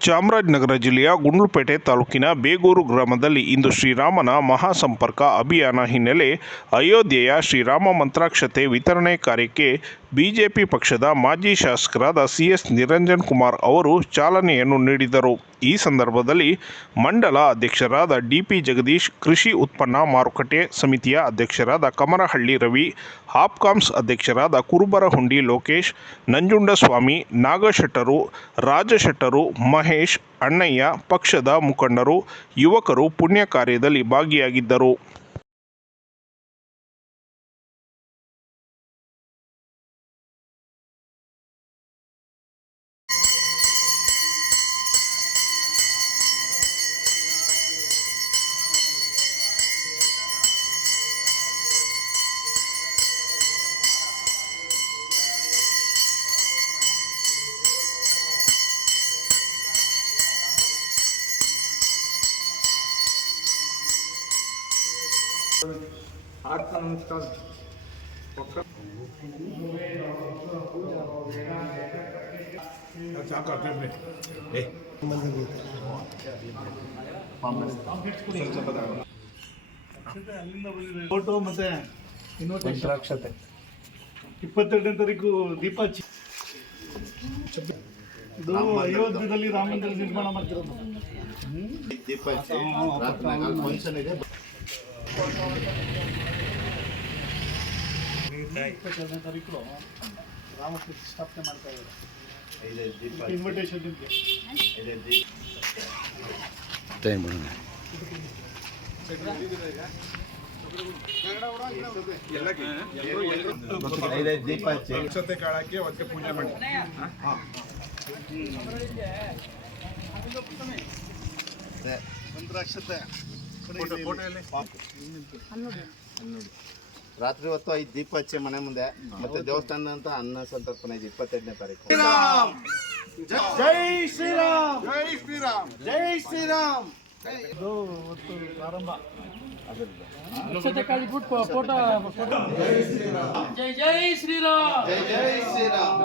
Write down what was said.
ಚಾಮರಾಜನಗರ ಜಿಲ್ಲೆಯ ಗುಂಡ್ಲುಪೇಟೆ ತಾಲೂಕಿನ ಬೇಗೂರು ಗ್ರಾಮದಲ್ಲಿ ಇಂದು ಶ್ರೀರಾಮನ ಮಹಾಸಂಪರ್ಕ ಅಭಿಯಾನ ಹಿನ್ನೆಲೆ ಅಯೋಧ್ಯೆಯ ಶ್ರೀರಾಮ ಮಂತ್ರಾಕ್ಷತೆ ವಿತರಣೆ ಕಾರ್ಯಕ್ಕೆ ಬಿಜೆಪಿ ಪಕ್ಷದ ಮಾಜಿ ಶಾಸಕರಾದ ಸಿ ಎಸ್ ನಿರಂಜನ್ ಕುಮಾರ್ ಅವರು ಚಾಲನೆಯನ್ನು ನೀಡಿದರು. ಈ ಸಂದರ್ಭದಲ್ಲಿ ಮಂಡಲ ಅಧ್ಯಕ್ಷರಾದ ಡಿಪಿ ಜಗದೀಶ್, ಕೃಷಿ ಉತ್ಪನ್ನ ಮಾರುಕಟ್ಟೆ ಸಮಿತಿಯ ಅಧ್ಯಕ್ಷರಾದ ಕಮರಹಳ್ಳಿ ರವಿ, ಹಾಪ್ಕಾಮ್ಸ್ ಅಧ್ಯಕ್ಷರಾದ ಕುರುಬರಹುಂಡಿ ಲೋಕೇಶ್, ನಂಜುಂಡಸ್ವಾಮಿ, ನಾಗಶೆಟ್ಟರು, ರಾಜಶೆಟ್ಟರು, ಮಹೇಶ್, ಅಣ್ಣಯ್ಯ, ಪಕ್ಷದ ಮುಖಂಡರು, ಯುವಕರು ಪುಣ್ಯ ಕಾರ್ಯದಲ್ಲಿ ಭಾಗಿಯಾಗಿದ್ದರು. ಆಡ್ತಾ ನಮಸ್ಕಾರ ಫೋಟೋ ಮತ್ತೆ ಇನ್ವಿಟೇಷನ್ ಇಪ್ಪತ್ತೆರಡನೇ ತಾರೀಕು ದೀಪ ಇದು ಅಯೋಧ್ಯದಲ್ಲಿ ರಾಮ ಮಂದಿರ ನಿರ್ಮಾಣ ಮಾಡ್ತಿರೋದು. ದೀಪ ಫಂಕ್ಷನ್ ಇದೆ ಇಪ್ಪತ್ತೆರಡನೇ ತಾರೀಕು ಪ್ರತಿಷ್ಠಾಪನೆ ಮಾಡ್ತಾ ಇದ್ದಾರೆ ಇನ್ವಿಟೇಷನ್ ನಿಮಗೆ ಹಚ್ಚಿ ಅಕ್ಷತೆ ಕಾಳಕ್ಕೆ ಅವತ್ತೆ ಪೂಜೆ ಮಾಡಿ ಮಂತ್ರಾಕ್ಷತೆ ರಾತ್ರಿ ಹೊತ್ತು ಐದು ದೀಪ ಹಚ್ಚಿ ಮನೆ ಮುಂದೆ ಮತ್ತೆ ದೇವಸ್ಥಾನ ಅಂತ ಅನ್ನ ಸಂತರ್ಪಣೆ ಇದೆ ಇಪ್ಪತ್ತೆರಡನೇ ತಾರೀಕು. ಜೈ ಶ್ರೀರಾಮ್! ಜೈ ಶ್ರೀರಾಮ್! ಜೈ ಶ್ರೀರಾಮ್! ಪ್ರಾರಂಭ. ಜೈ ಜೈ ಶ್ರೀರಾಮ್! ಜೈ ಜೈ ಶ್ರೀರಾಮ್!